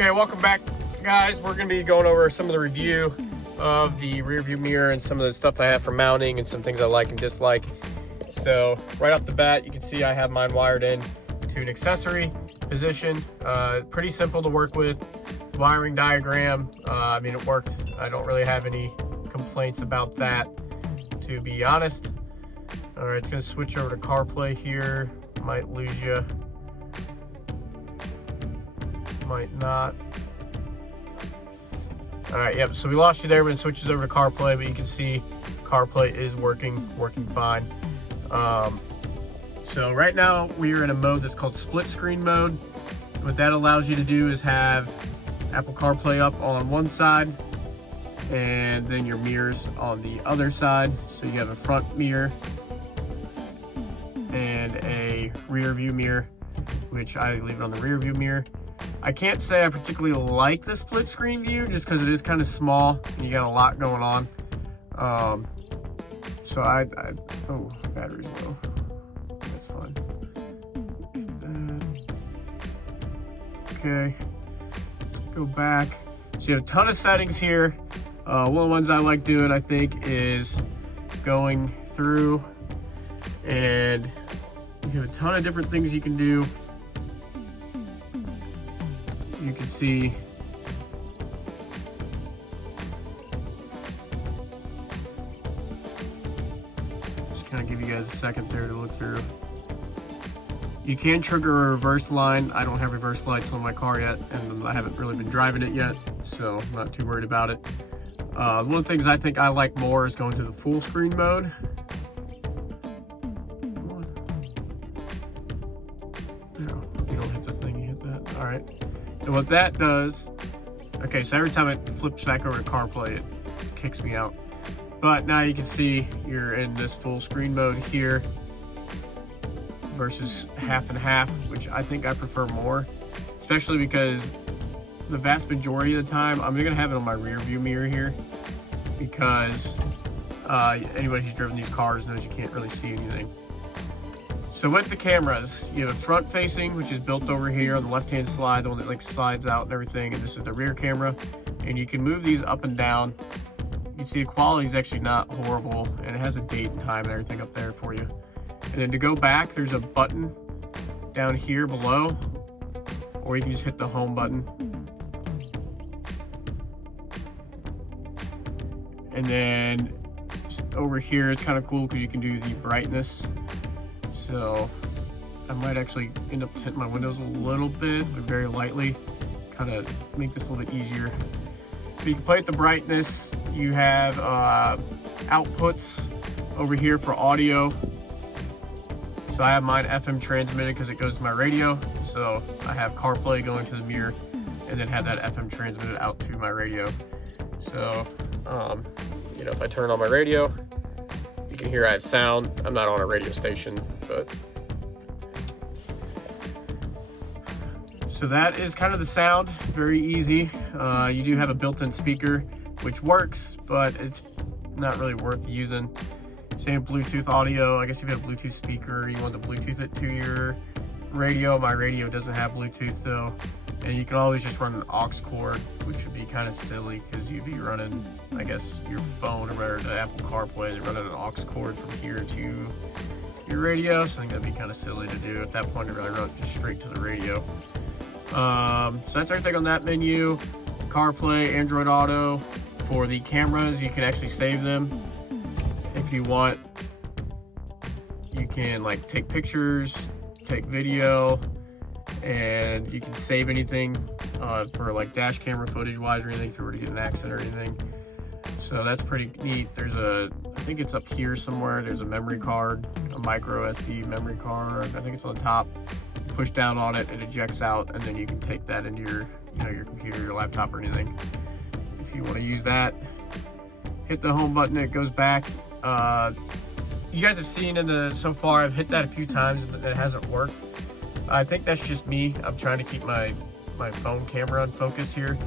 Okay, welcome back, guys. We're going to be going over some of the review of the rear view mirror and some of the stuff I have for mounting and some things I like and dislike. So right off the bat, you can see I have mine wired in to an accessory position. Pretty simple to work with. Wiring diagram, I mean, it worked. I don't really have any complaints about that, to be honest. All right, it's going to switch over to CarPlay here. Might lose you. Might not. All right, yep, so we lost you there when it switches over to CarPlay, but you can see CarPlay is working fine. So right now we are in a mode that's called split screen mode. What that allows you to do is have Apple CarPlay up on one side and then your mirrors on the other side. So you have a front mirror and a rear view mirror, which I leave it on the rear view mirror. I can't say I particularly like the split screen view just because it is kind of small and you got a lot going on. So oh, battery's low. That's fine. Okay, go back. So you have a ton of settings here. One of the ones I like doing, I think, is going through, and you have a ton of different things you can do. You can see just kind of give you guys a second there to look through. You can trigger a reverse line. I don't have reverse lights on my car yet, and I haven't really been driving it yet, so I'm not too worried about it. One of the things I think I like more is going to the full screen mode. Come on. No, you don't hit the thing, you hit that. All right. And what that does, okay, so every time it flips back over to CarPlay, it kicks me out. But now you can see you're in this full screen mode here versus half and half, which I think I prefer more, especially because the vast majority of the time, I'm gonna have it on my rear view mirror here because anybody who's driven these cars knows you can't really see anything. So with the cameras, you have a front facing, which is built over here on the left-hand slide, the one that like slides out and everything, and this is the rear camera. And you can move these up and down. You can see the quality is actually not horrible, and it has a date and time and everything up there for you. And then to go back, there's a button down here below, or you can just hit the home button. And then over here, it's kind of cool because you can do the brightness. So I might actually end up tinting my windows a little bit, but very lightly, kind of make this a little bit easier. So you can play with the brightness. You have outputs over here for audio. So I have mine FM transmitted because it goes to my radio. So I have CarPlay going to the mirror and then have that FM transmitted out to my radio. So, you know, if I turn on my radio, you can hear I have sound. I'm not on a radio station, but. So that is kind of the sound, very easy. You do have a built-in speaker, which works, but it's not really worth using. Same Bluetooth audio. I guess if you have a Bluetooth speaker, you want to Bluetooth it to your radio. My radio doesn't have Bluetooth though. And you can always just run an aux cord, which would be kind of silly because you'd be running, I guess, your phone or the Apple CarPlay and running an aux cord from here to your radio. So I think that'd be kind of silly to do. At that point, I'd rather run it just straight to the radio. So that's everything on that menu. CarPlay, Android Auto. For the cameras, you can actually save them. If you want, you can like take pictures, take video, and you can save anything for like dash camera footage wise or anything if you were to get in an accident or anything. So that's pretty neat. There's I think it's up here somewhere, there's a memory card, a micro SD memory card. I think it's on the top. You push down on it, it ejects out, and then you can take that into your, your computer, your laptop or anything. If you want to use that, hit the home button, it goes back. You guys have seen so far, I've hit that a few times and it hasn't worked. I think that's just me. I'm trying to keep my phone camera on focus here.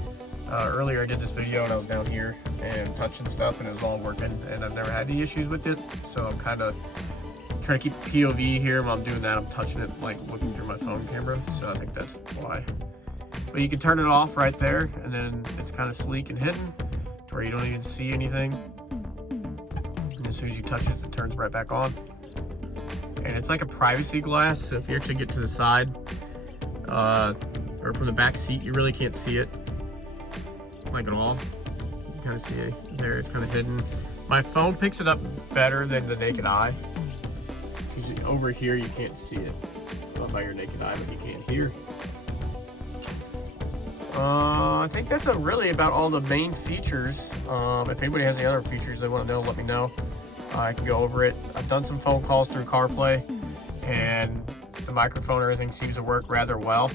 Earlier I did this video and I was down here and touching stuff and it was all working and I've never had any issues with it. So I'm kind of trying to keep POV here. While I'm doing that, I'm touching it like looking through my phone camera. So I think that's why. But you can turn it off right there, and then it's kind of sleek and hidden to where you don't even see anything. And as soon as you touch it, it turns right back on. And it's like a privacy glass, so if you actually get to the side, or from the back seat, you really can't see it, like at all. You can kind of see it there, it's kind of hidden. My phone picks it up better than the naked eye. Usually over here, you can't see it by your naked eye, but you can here. I think that's really about all the main features. If anybody has any other features they want to know, let me know. I can go over it. I've done some phone calls through CarPlay, and the microphone and everything seems to work rather well.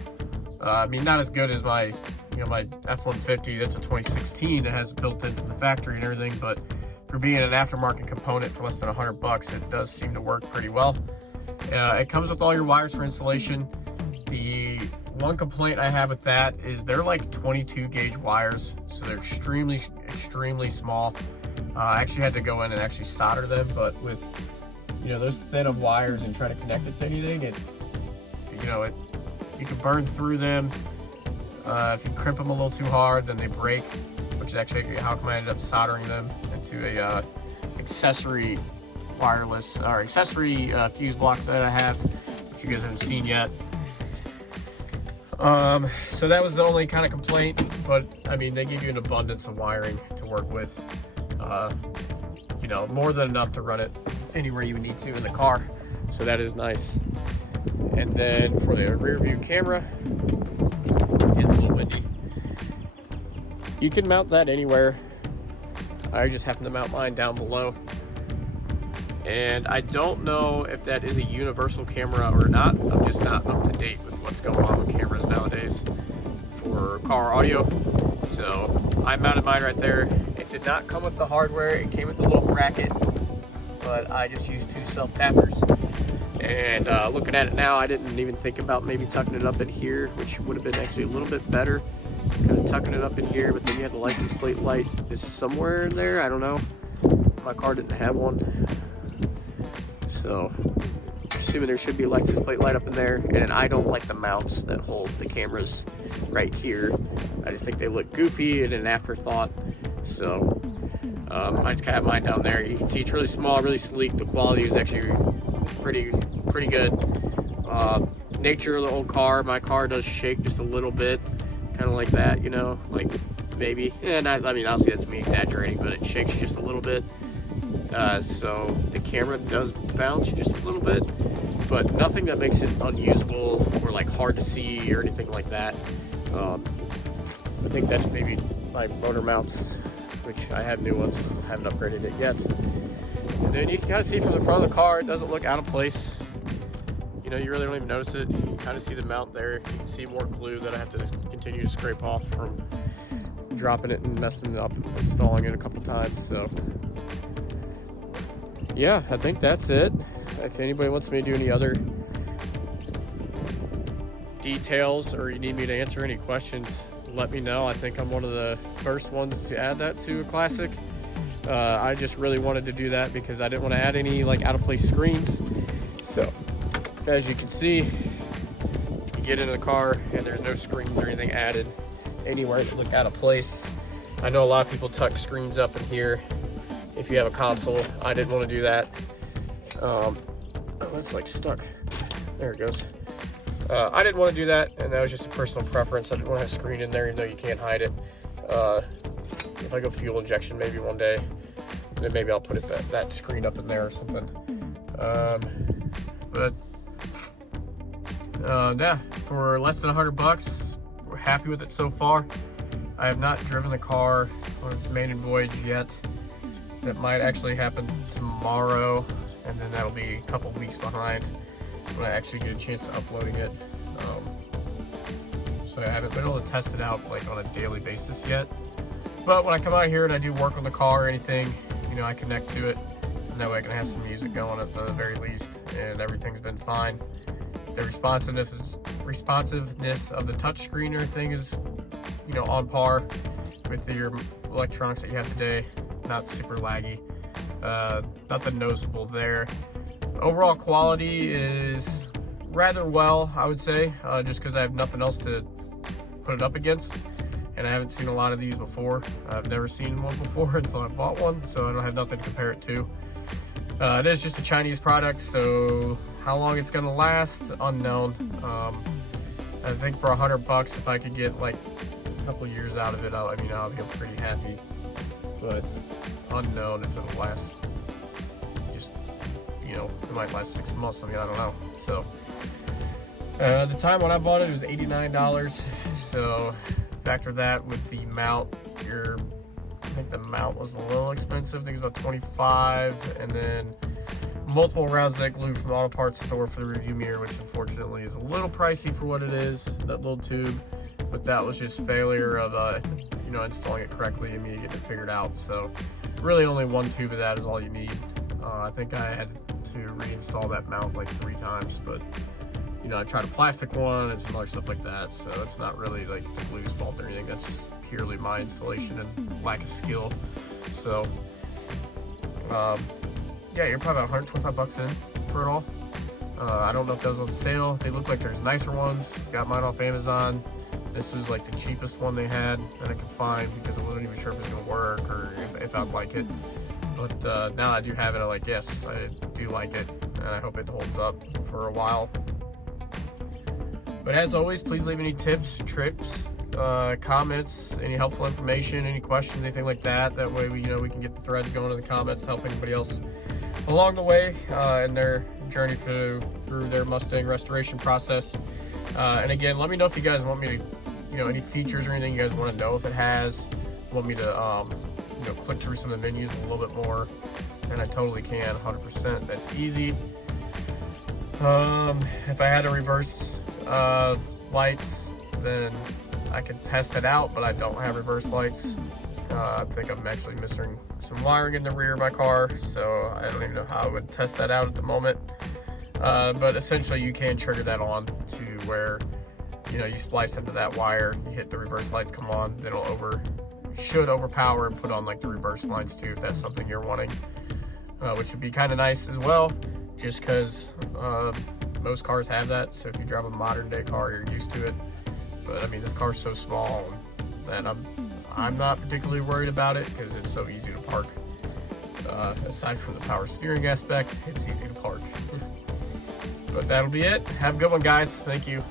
I mean, not as good as my F-150. That's a 2016 that has built in from the factory and everything, but for being an aftermarket component for less than $100, it does seem to work pretty well. It comes with all your wires for installation. The one complaint I have with that is they're like 22 gauge wires, so they're extremely small. I actually had to go in and actually solder them, but with those thin of wires and trying to connect it to anything, you can burn through them. If you crimp them a little too hard, then they break, which is actually how come I ended up soldering them into a accessory wireless or accessory fuse blocks that I have, which you guys haven't seen yet. So that was the only kind of complaint, but I mean, they give you an abundance of wiring to work with. More than enough to run it anywhere you need to in the car. So that is nice. And then for the rear view camera, it's a little windy. You can mount that anywhere. I just happen to mount mine down below. And I don't know if that is a universal camera or not. I'm just not up to date with what's going on with cameras nowadays for car audio. So I mounted mine right there. It did not come with the hardware. It came with the little bracket, but I just used 2 self-tappers. And looking at it now, I didn't even think about maybe tucking it up in here, which would have been actually a little bit better. Kind of tucking it up in here, but then you have the license plate light is somewhere in there. I don't know. My car didn't have one. So, assuming there should be a license plate light up in there. And I don't like the mounts that hold the cameras right here. I just think they look goofy and an afterthought. So, I just kind of have mine down there. You can see it's really small, really sleek. The quality is actually pretty good. Nature of the old car, my car does shake just a little bit, kind of like that, like maybe. And I mean, obviously that's me exaggerating, but it shakes just a little bit. So the camera does bounce just a little bit, but nothing that makes it unusable or like hard to see or anything like that. I think that's maybe my motor mounts, which I have new ones, haven't upgraded it yet. And then you can kind of see from the front of the car, it doesn't look out of place. You really don't even notice it. You can kind of see the mount there. You can see more glue that I have to continue to scrape off from dropping it and messing it up, installing it a couple times. So yeah, I think that's it. If anybody wants me to do any other details or you need me to answer any questions, let me know. I think I'm one of the first ones to add that to a Classic. I just really wanted to do that because I didn't want to add any like out of place screens. So as you can see, you get into the car and there's no screens or anything added anywhere that look out of place. I know a lot of people tuck screens up in here if you have a console. I didn't want to do that. Oh, it's like stuck. There it goes. I didn't want to do that, and that was just a personal preference. I didn't want to have a screen in there, even though you can't hide it. If I go fuel injection maybe one day, then maybe I'll put that screen up in there or something. Yeah, for less than $100, we're happy with it so far. I have not driven the car on its maiden voyage yet. That might actually happen tomorrow, and then that'll be a couple weeks behind when I actually get a chance to uploading it. So I haven't been able to test it out like on a daily basis yet. But when I come out here and I do work on the car or anything, I connect to it, and that way I can have some music going at the very least, and everything's been fine. The responsiveness of the touchscreen and everything is, on par with your electronics that you have today. Not super laggy, nothing noticeable there. Overall quality is rather well, I would say, just because I have nothing else to put it up against. And I haven't seen a lot of these before. I've never seen one before until I bought one, so I don't have nothing to compare it to. It is just a Chinese product, so how long it's gonna last, unknown. I think for $100, if I could get like a couple years out of it, I'll be pretty happy. But unknown if it'll last. Just, you know, it might last 6 months. I don't know. So the time when I bought it was $89. So factor that with the mount. I think the mount was a little expensive. I think it was about 25, and then multiple rounds of that glue from the auto parts store for the review mirror, which unfortunately is a little pricey for what it is, that little tube. But that was just failure of you know, installing it correctly and me getting it figured out. So really only one tube of that is all you need. I think I had to reinstall that mount like 3 times, but you know, I tried a plastic one and some other stuff like that, so it's not really like the glue's fault or anything. That's purely my installation and lack of skill. So yeah, you're probably about $125 in for it all. I don't know if that was on sale. They look like there's nicer ones. Got mine off Amazon. This was like the cheapest one they had that I could find, because I wasn't even sure if it was gonna work or if I'd like it. But now I do have it, I'm like, yes, I do like it, and I hope it holds up for a while. But as always, please leave any tips, tricks, comments, any helpful information, any questions, anything like that. That way we can get the threads going in the comments to help anybody else along the way in their journey through their Mustang restoration process. And again, let me know if you guys want me to, any features or anything you guys want to know if it has. Want me to, click through some of the menus a little bit more, and I totally can, 100%. That's easy. If I had to reverse lights, then I could test it out, but I don't have reverse lights. I think I'm actually missing some wiring in the rear of my car, so I don't even know how I would test that out at the moment. But essentially you can trigger that on to where, you splice into that wire, you hit the reverse lights come on, then it'll should overpower and put on like the reverse lines too, if that's something you're wanting, which would be kind of nice as well, just because most cars have that. So if you drive a modern day car, you're used to it. But I mean, this car's so small that I'm not particularly worried about it, because it's so easy to park. Aside from the power steering aspect, it's easy to park. But that'll be it. Have a good one, guys. Thank you.